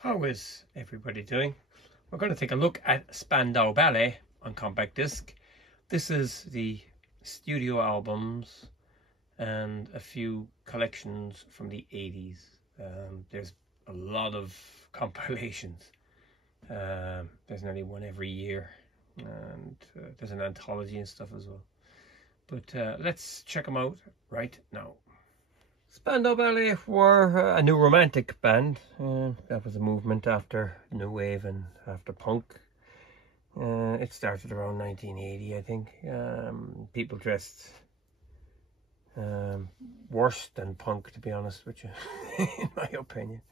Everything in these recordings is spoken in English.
How is everybody doing? We're going to take a look at Spandau Ballet on compact disc. This is the studio albums and a few collections from the 80s. There's a lot of compilations. There's nearly one every year, and there's an anthology and stuff as well. But let's check them out right now. Spandau Ballet were a new romantic band. That was a movement after New Wave and after punk. It started around 1980, I think. People dressed worse than punk, to be honest with you, in my opinion.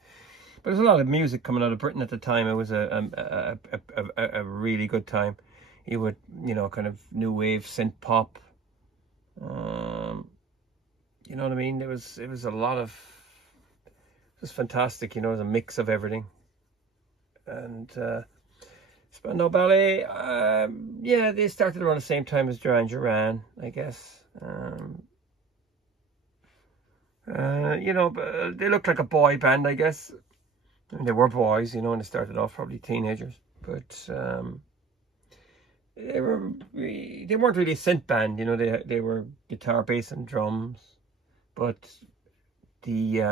But there's a lot of music coming out of Britain at the time. It was a really good time. You would, kind of new wave, synth pop. You know what I mean? It was a lot of, it was fantastic, it was a mix of everything. And Spandau Ballet, yeah, they started around the same time as Duran Duran, I guess. But they looked like a boy band, I guess. And they were boys, and they started off probably teenagers. But they weren't really a synth band, they were guitar, bass and drums. But the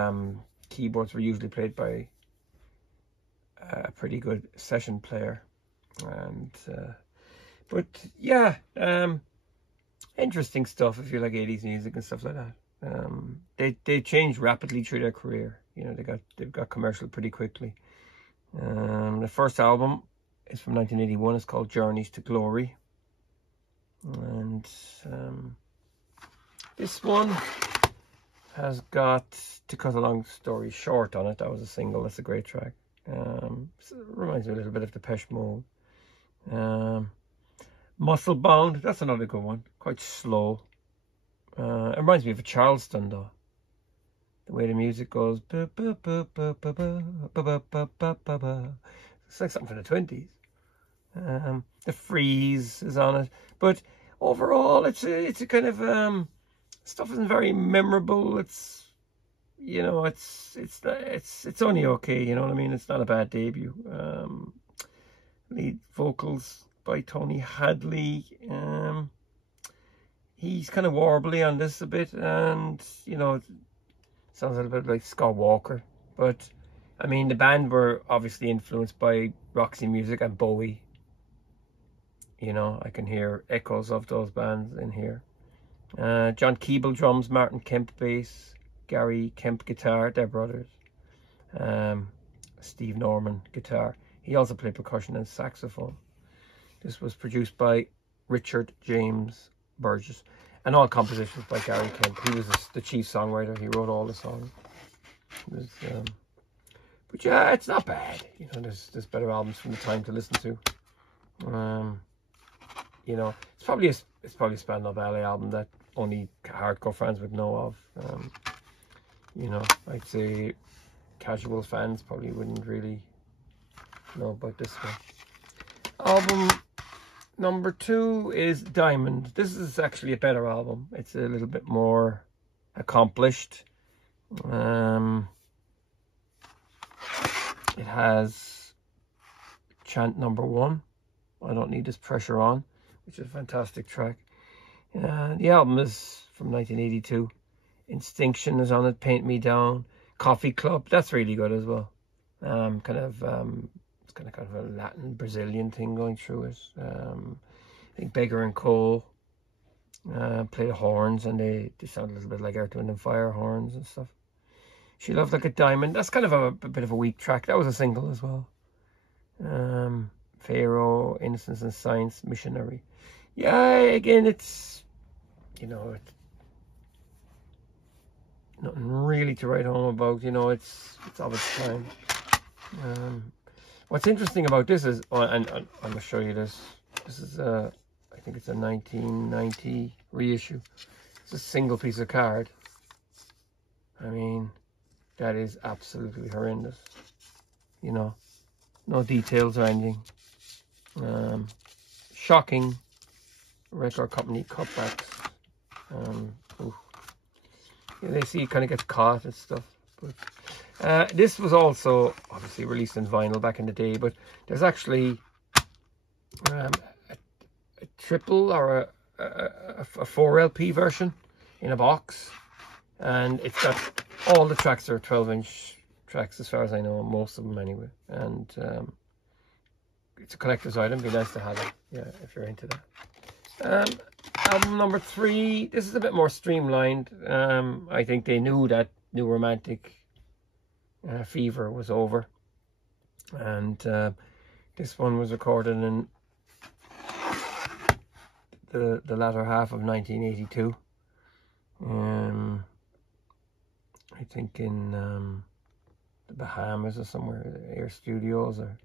keyboards were usually played by a pretty good session player. And but yeah, interesting stuff if you like 80s music and stuff like that. They changed rapidly through their career. They got commercial pretty quickly. The first album is from 1981. It's called Journeys to Glory. And this one has got To Cut a Long Story Short on it. That was a single. That's a great track. Reminds me a little bit of Depeche Mode. Muscle Bound. That's another good one. Quite slow. It reminds me of a Charleston, though. The way the music goes. It's like something from the 20s. The Freeze is on it. But overall, it's a kind of... stuff isn't very memorable. It's it's only okay. You know what I mean? It's not a bad debut. Lead vocals by Tony Hadley. He's kind of warbly on this a bit, and it sounds a little bit like Scott Walker. But I mean, the band were obviously influenced by Roxy Music and Bowie. I can hear echoes of those bands in here. John Keeble drums, Martin Kemp bass, Gary Kemp guitar, they're brothers. Steve Norman guitar. He also played percussion and saxophone. This was produced by Richard James Burgess, and all compositions by Gary Kemp. He was the chief songwriter. He wrote all the songs. But yeah, it's not bad. There's better albums from the time to listen to. It's probably a Spandau Ballet album that only hardcore fans would know of. I'd say casual fans probably wouldn't really know about this one. Album number 2 is Diamond. This is actually a better album. It's a little bit more accomplished. It has chant number 1, I Don't Need This Pressure On, which is a fantastic track. The album is from 1982. Instinction is on it. Paint Me Down. Coffee Club. That's really good as well. It's kind of a Latin Brazilian thing going through it. I think Beggar and Cole play the horns, and they sound a little bit like Earth, Wind and Fire horns and stuff. She Loved Like a Diamond. That's kind of a bit of a weak track. That was a single as well. Pharaoh, Innocence and Science, Missionary. Yeah, again, it's nothing really to write home about. It's of its time. What's interesting about this is, and I'm going to show you this. This is I think it's a 1990 reissue. It's a single piece of card. I mean, that is absolutely horrendous. No details or anything. Shocking. Record company cutbacks. Yeah, they see it kind of gets caught and stuff. But this was also obviously released in vinyl back in the day, but there's actually a triple or a 4 LP version in a box, and it's got all the tracks are 12-inch tracks as far as I know, most of them anyway, and it's a collector's item. Be nice to have it, yeah, if you're into that. Album number 3, this is a bit more streamlined. I think they knew that New Romantic fever was over, and this one was recorded in the latter half of 1982. I think in the Bahamas or somewhere, Air Studios or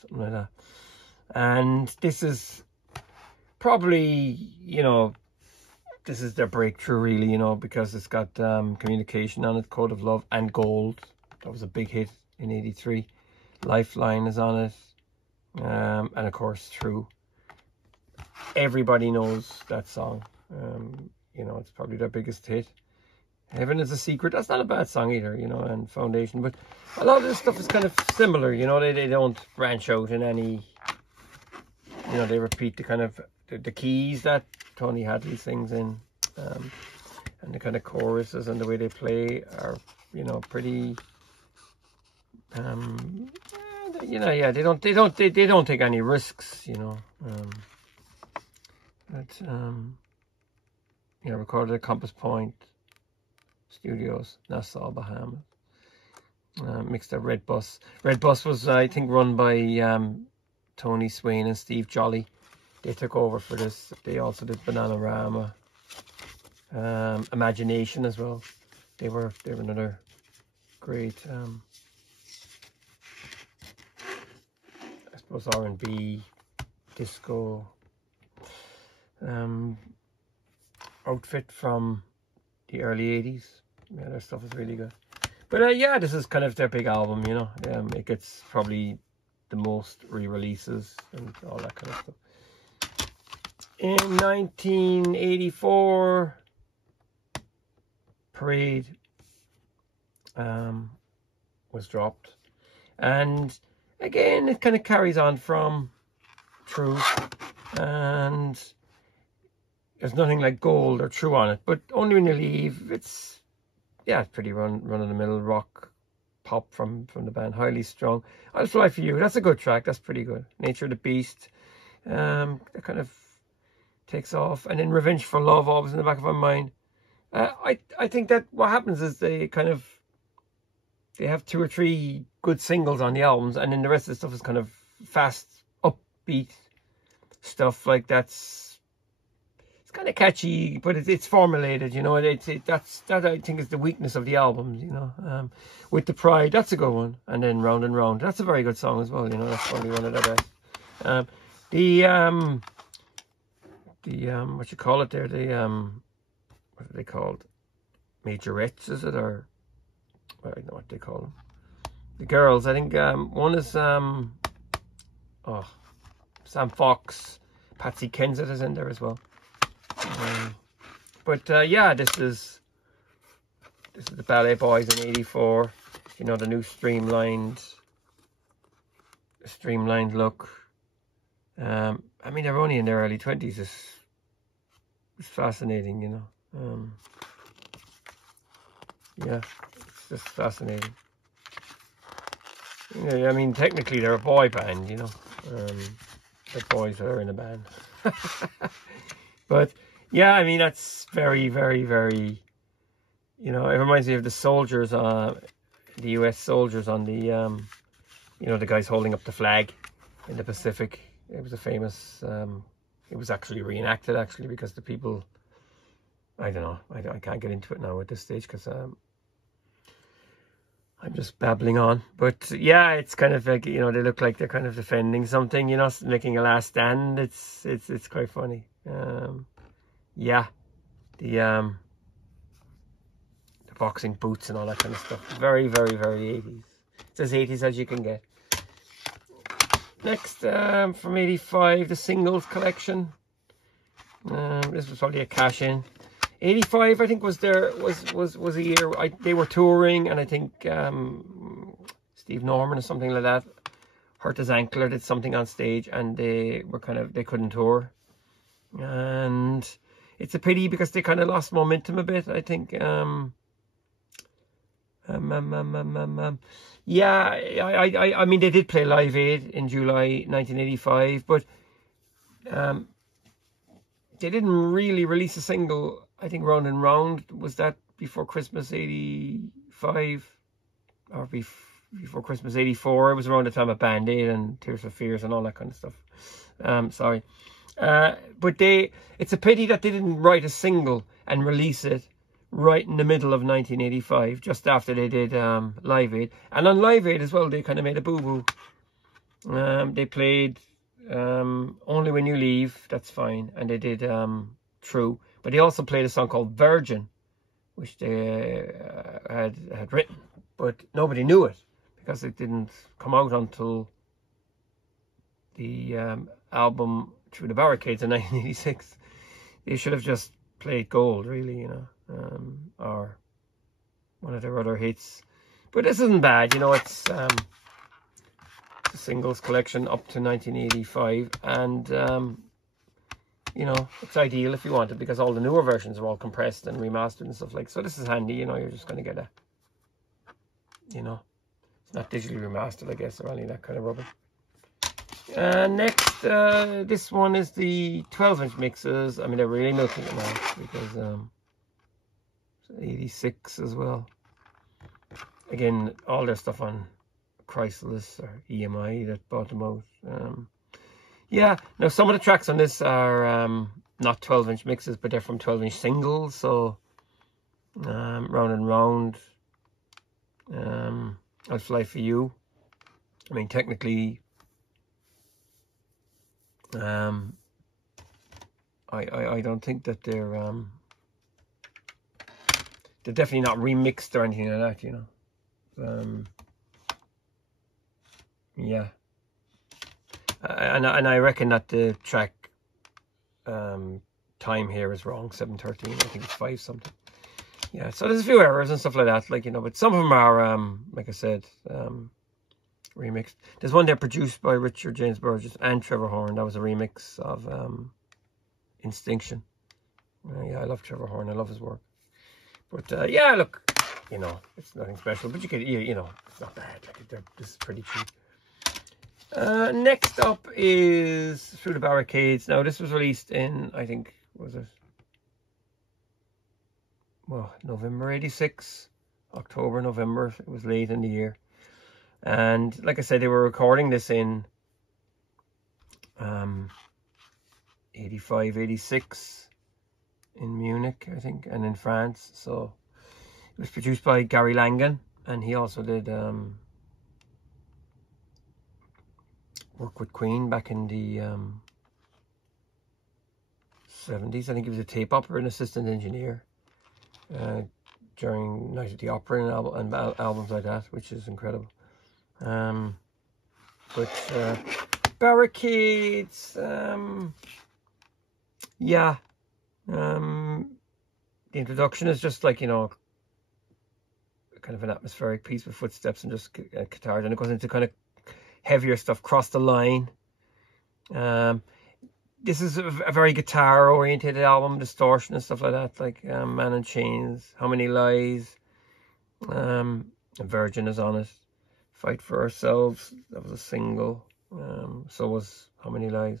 something like that. And this is probably, you know, this is their breakthrough really, you know, because it's got Communication on it, Code of Love, and Gold. That was a big hit in '83. Lifeline is on it, and of course True. Everybody knows that song. You know, it's probably their biggest hit. Heaven is a Secret, that's not a bad song either, you know, and Foundation. But a lot of this stuff is kind of similar, you know, they don't branch out in any, you know, they repeat the kind of the keys that Tony Hadley sings in, and the kind of choruses and the way they play are, you know, pretty, you know, yeah, they don't take any risks, you know. You know, recorded at Compass Point Studios, Nassau, Bahamas. Mixed at Red Bus. Red Bus was, I think, run by Tony Swain and Steve Jolly. They took over for this. They also did Bananarama, Imagination as well. They were another great, I suppose, R&B, disco outfit from the early 80s. Yeah, their stuff is really good. But yeah, this is kind of their big album, you know. It gets probably the most re-releases and all that kind of stuff. In 1984, Parade was dropped. And again, it kind of carries on from True. And there's nothing like Gold or True on it. But Only When You Leave, it's, yeah, it's pretty run-of-the-mill rock pop from the band. Highly Strung. I'll Fly For You, that's a good track. That's pretty good. Nature of the Beast. That kind of takes off. And then Revenge for Love, always in the back of my mind. I think that what happens is they have 2 or 3 good singles on the albums, and then the rest of the stuff is kind of fast, upbeat stuff. Like it's kind of catchy, but it's formulated, you know. That I think is the weakness of the albums, you know. With the Pride, that's a good one, and then Round and Round, that's a very good song as well, you know. That's probably one of their best. What you call it there? What are they called? Majorettes, is it? Or I don't know what they call them. The girls, I think one is Sam Fox, Patsy Kensit is in there as well. Yeah, this is the Ballet Boys in '84. You know, the new streamlined look. I mean, they're only in their early 20s. It's fascinating, you know. Yeah, it's just fascinating. Yeah, I mean, technically they're a boy band, you know. The boys that are in a band. But yeah, I mean, that's very, very, very, you know, it reminds me of the soldiers, the US soldiers on the, you know, the guys holding up the flag in the Pacific. It was a famous, it was actually reenacted, actually, because the people, I don't know, I can't get into it now at this stage because I'm just babbling on. But yeah, it's kind of like, you know, they look like they're kind of defending something, you know, making a last stand. It's quite funny. Yeah, the boxing boots and all that kind of stuff. Very, very, very 80s. It's as 80s as you can get. Next, from '85, the singles collection. This was probably a cash-in. 85, I think, was a year they were touring, and I think Steve Norman or something like that hurt his ankle or did something on stage, and they couldn't tour. And it's a pity because they kind of lost momentum a bit, I think. Yeah, I mean, they did play Live Aid in July 1985, but they didn't really release a single. I think Round and Round, was that before Christmas 85 or before Christmas 84? It was around the time of Band Aid and Tears for Fears and all that kind of stuff. Sorry. But it's a pity that they didn't write a single and release it right in the middle of 1985, just after they did Live Aid. And on Live Aid as well, they kind of made a boo-boo. They played Only When You Leave, that's fine, and they did True. But they also played a song called Virgin, which they had written, but nobody knew it because it didn't come out until the album Through the Barricades in 1986. They should have just played Gold, really, you know, or one of their other hits. But this isn't bad, you know. It's a singles collection up to 1985, and you know, it's ideal if you want it, because all the newer versions are all compressed and remastered and stuff like. So this is handy, you know. You're just going to get a, you know, it's not digitally remastered, I guess, or any of that kind of rubbish. Next, this one is the 12-inch mixes. I mean, they're really milking it now because it's 86 as well. Again, all their stuff on Chrysalis or EMI that bought them out. Yeah, now some of the tracks on this are not 12-inch mixes, but they're from 12-inch singles. So, Round and Round, I'll Fly For You. I mean, technically, I don't think that they're definitely not remixed or anything like that, you know. Yeah. And I reckon that the track time here is wrong, 7:13. I think it's 5 something. Yeah, so there's a few errors and stuff like that, like, you know, but some of them are, like I said, remixed. There's one there produced by Richard James Burgess and Trevor Horn. That was a remix of Instinction. Yeah, I love Trevor Horn. I love his work. But yeah, look, you know, it's nothing special, but you know, it's not bad. Like, this is pretty cheap. Next up is Through the Barricades. Now, this was released in, I think, was it? Well, November 86, October, November. It was late in the year. And like I said, they were recording this in 85, 86 in Munich, I think, and in France. So it was produced by Gary Langan, and he also did work with Queen back in the 70s. I think he was a tape operator and assistant engineer during Night at the Opera and albums like that, which is incredible. Barricades, yeah, the introduction is just like, you know, kind of an atmospheric piece with footsteps and just guitars, and it goes into kind of heavier stuff, Cross the Line. This is a very guitar oriented album, distortion and stuff like that, like Man in Chains, How Many Lies, Virgin is on it, Fight for Ourselves, that was a single, so was How Many Lies,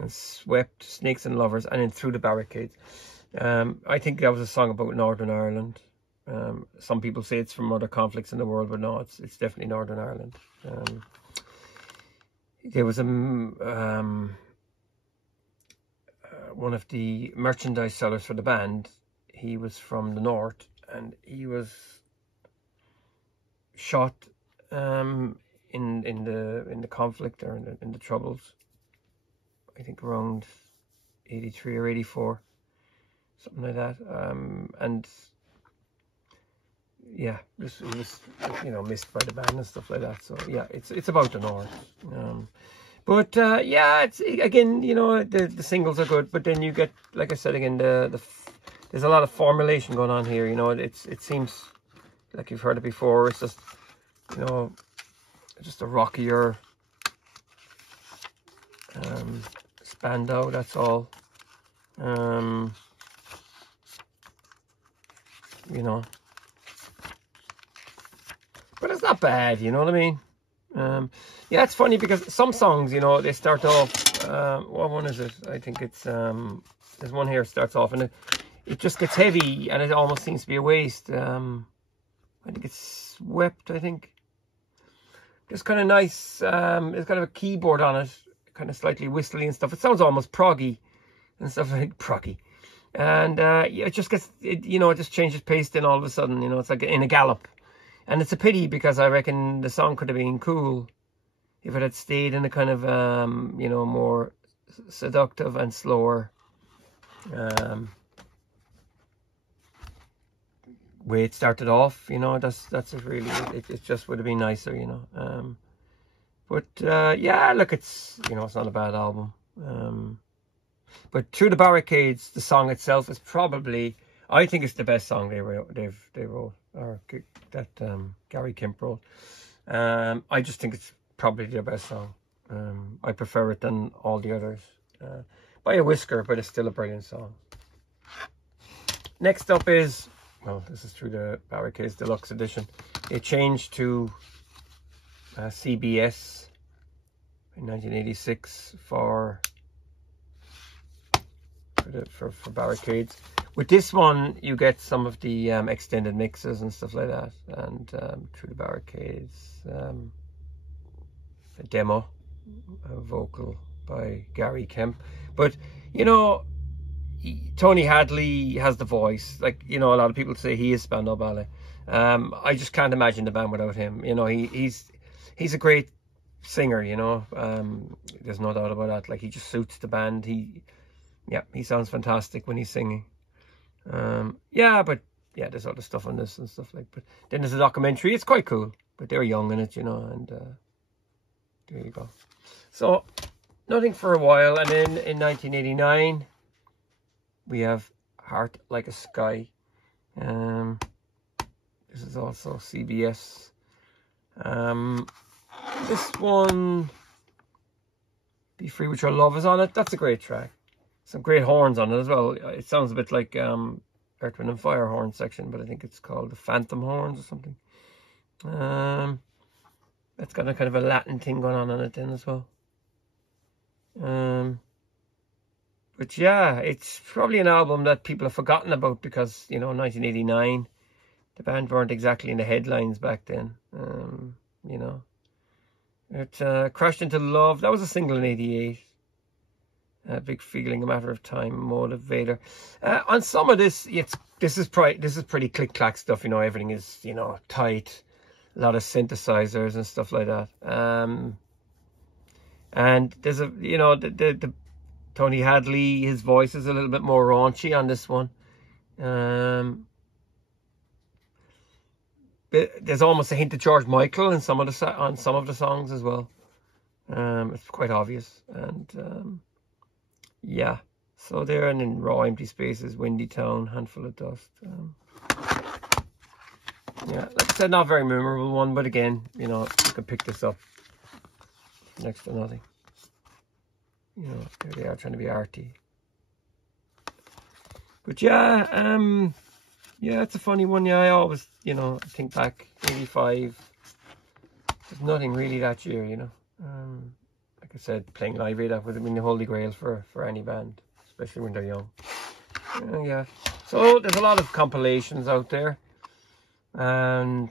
and Swept, Snakes and Lovers, and then Through the Barricades. I think that was a song about Northern Ireland. Some people say it's from other conflicts in the world, but no, it's definitely Northern Ireland. There was one of the merchandise sellers for the band. He was from the north, and he was shot in the conflict, or in the troubles, I think around 83 or 84, something like that. And yeah, he was, you know, missed by the band and stuff like that. So yeah, it's about the north. But yeah, it's, again, you know, the singles are good, but then you get, like I said, again, the there's a lot of formulation going on here. You know, it seems like you've heard it before. It's just, you know, just a rockier Spandau, that's all. You know, but it's not bad, you know what I mean? Yeah, it's funny because some songs, you know, they start off, what one is it? I think it's, there's one here starts off and it just gets heavy and it almost seems to be a waste. I think it's Swept, I think. Just kind of nice, it's got a keyboard on it, kind of slightly whistly and stuff. It sounds almost proggy and stuff, like proggy. And it just gets, you know, it just changes pace then all of a sudden, you know, it's like in a gallop. And it's a pity because I reckon the song could have been cool if it had stayed in a kind of, you know, more seductive and slower way it started off, you know. That's a really, it just would have been nicer, you know. But yeah, look, it's, you know, it's not a bad album. But Through the Barricades, the song itself is probably, I think it's the best song they wrote, or that Gary Kemp wrote. I just think it's probably their best song. I prefer it than all the others. By a whisker, but it's still a brilliant song. Next up is, well, this is Through the Barricades Deluxe Edition. It changed to CBS in 1986 for Barricades. With this one, you get some of the extended mixes and stuff like that, and Through the Barricades, a demo, a vocal by Gary Kemp. But you know, Tony Hadley has the voice. Like, you know, a lot of people say he is Spandau Ballet. I just can't imagine the band without him. You know, he's a great singer. You know, there's no doubt about that. Like, he just suits the band. He sounds fantastic when he's singing. Yeah, but yeah, there's other stuff on this and stuff like. But then there's a documentary. It's quite cool, but they're young in it, you know. And there you go. So nothing for a while, and then in 1989 we have Heart Like a Sky. This is also CBS. This one, Be Free With Your Love, is on it. That's a great track. Some great horns on it as well. It sounds a bit like Earth, Wind and Fire horn section, but I think it's called the Phantom Horns or something. That's got a kind of a Latin thing going on it then as well. But yeah, it's probably an album that people have forgotten about because, you know, 1989, the band weren't exactly in the headlines back then. You know, it Crashed Into Love, that was a single in 88. Big Feeling, A Matter of Time, Motivator. On some of this, this is pretty click-clack stuff, you know. Everything is, you know, tight, a lot of synthesizers and stuff like that. And there's a, you know, the Tony Hadley, his voice is a little bit more raunchy on this one. There's almost a hint of George Michael in some of the songs as well. It's quite obvious. And yeah, so there, and in Raw Empty Spaces, Windy Town, Handful of Dust. Yeah, like I said, not a very memorable one, but again, you know, you can pick this up next to nothing. You know, there they are trying to be arty. But yeah, yeah, it's a funny one. Yeah, I always, you know, think back, 85. There's nothing really that year, you know. Like I said, playing live aid, that would have been the holy grail for any band, especially when they're young. Yeah, so there's a lot of compilations out there, and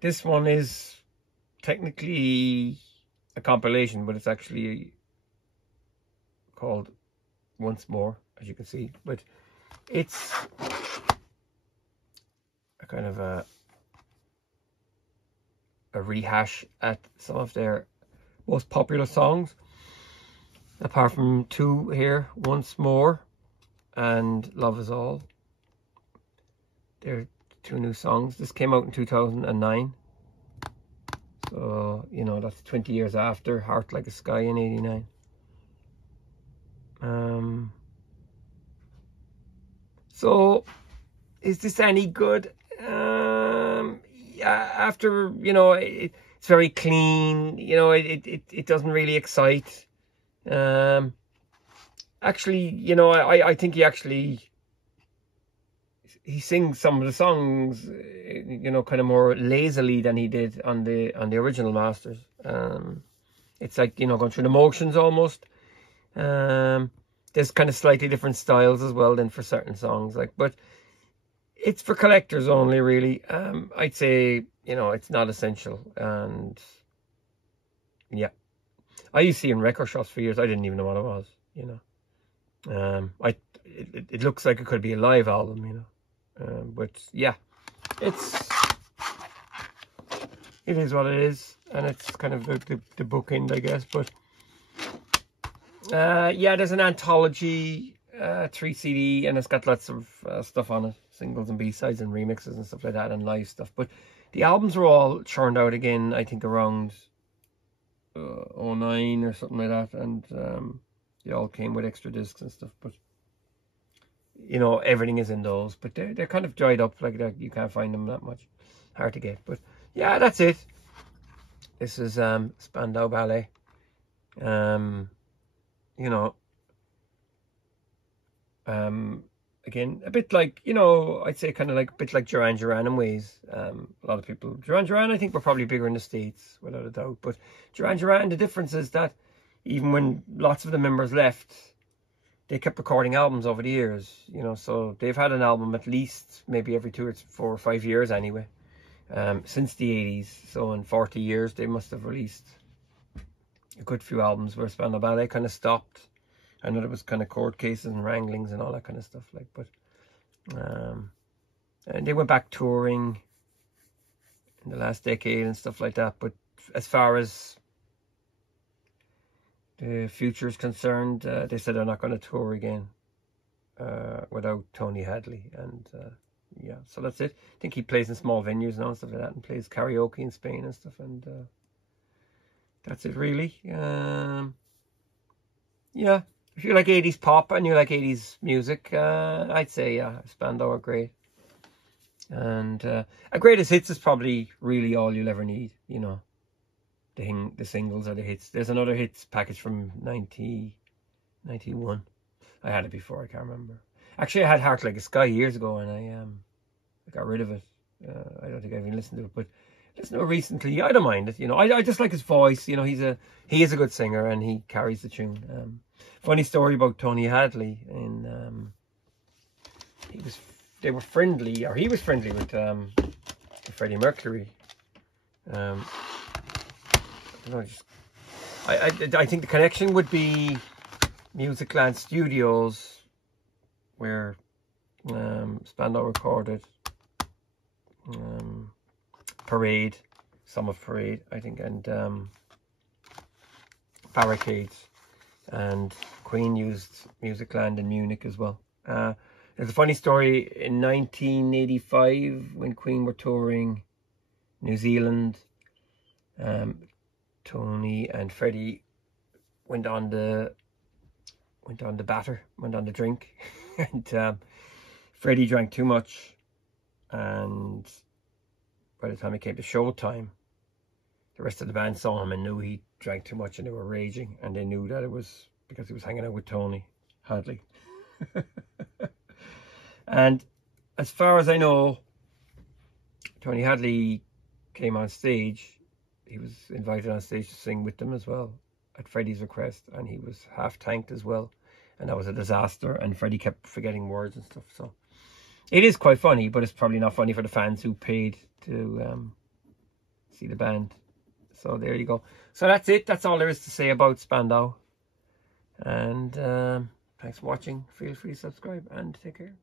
this one is technically a compilation, but it's actually called Once More, as you can see. But it's a kind of a rehash at some of their most popular songs, apart from two here, Once More and Love Is All. They're two new songs. This came out in 2009, so you know, that's 20 years after Heart Like a Sky in 89. So, is this any good? Yeah, after, you know, it's very clean, you know, it doesn't really excite. Actually, you know, I think he sings some of the songs, you know, kind of more lazily than he did on the original masters. It's like, you know, going through the motions almost. There's kind of slightly different styles as well than for certain songs, like, but it's for collectors only, really. I'd say, you know, it's not essential. And yeah, I used to see in record shops for years. I didn't even know what it was, you know. It looks like it could be a live album, you know. But yeah, it is what it is, and it's kind of the bookend, I guess. But yeah, there's an anthology 3 CD, and it's got lots of stuff on it, singles and B-sides and remixes and stuff like that, and live stuff. But the albums were all churned out again, I think around 09 or something like that, and they all came with extra discs and stuff. But you know, everything is in those, but they're kind of dried up, like that. You can't find them that much, hard to get. But yeah, that's it. This is Spandau Ballet. You know, again, a bit like, you know, I'd say kind of like a bit like Duran Duran in ways. A lot of people, Duran Duran, I think, were probably bigger in the States, without a doubt. But Duran Duran, the difference is that even when lots of the members left, they kept recording albums over the years, you know, so they've had an album at least maybe every 2 or 4 or 5 years anyway, since the 80s. So in 40 years, they must have released a good few albums, where Spandau Ballet kind of stopped. I know there was kind of court cases and wranglings and all that kind of stuff, like, but and they went back touring in the last decade and stuff like that. But as far as the future is concerned, they said they're not going to tour again without Tony Hadley. And yeah, so that's it. I think he plays in small venues now and stuff like that, and plays karaoke in Spain and stuff. And that's it, really. Yeah, if you like 80s pop and you like 80s music, I'd say, yeah, Spandau are great. And a greatest hits is probably really all you'll ever need, you know. The singles or the hits. There's another hits package from 91. I had it before, I can't remember. Actually, I had Heart Like a Sky years ago, and I got rid of it. I don't think I even listened to it, but listened to it recently. I don't mind it, you know. I just like his voice, you know. He is a good singer, and he carries the tune. Funny story about Tony Hadley, and they were friendly, or he was friendly with Freddie Mercury. I think the connection would be Musicland Studios, where Spandau recorded Parade, some of Parade, I think, and Barricades, and Queen used Musicland in Munich as well. There's a funny story in 1985 when Queen were touring New Zealand. Tony and Freddie went on the drink, and Freddie drank too much, and by the time it came to show time, the rest of the band saw him and knew he drank too much, and they were raging, and they knew that it was because he was hanging out with Tony Hadley. And as far as I know, Tony Hadley came on stage. He was invited on stage to sing with them as well at Freddie's request, and he was half tanked as well, and that was a disaster, and Freddie kept forgetting words and stuff. So it is quite funny, but it's probably not funny for the fans who paid to see the band. So there you go. So that's it. That's all there is to say about Spandau. And thanks for watching. Feel free to subscribe and take care.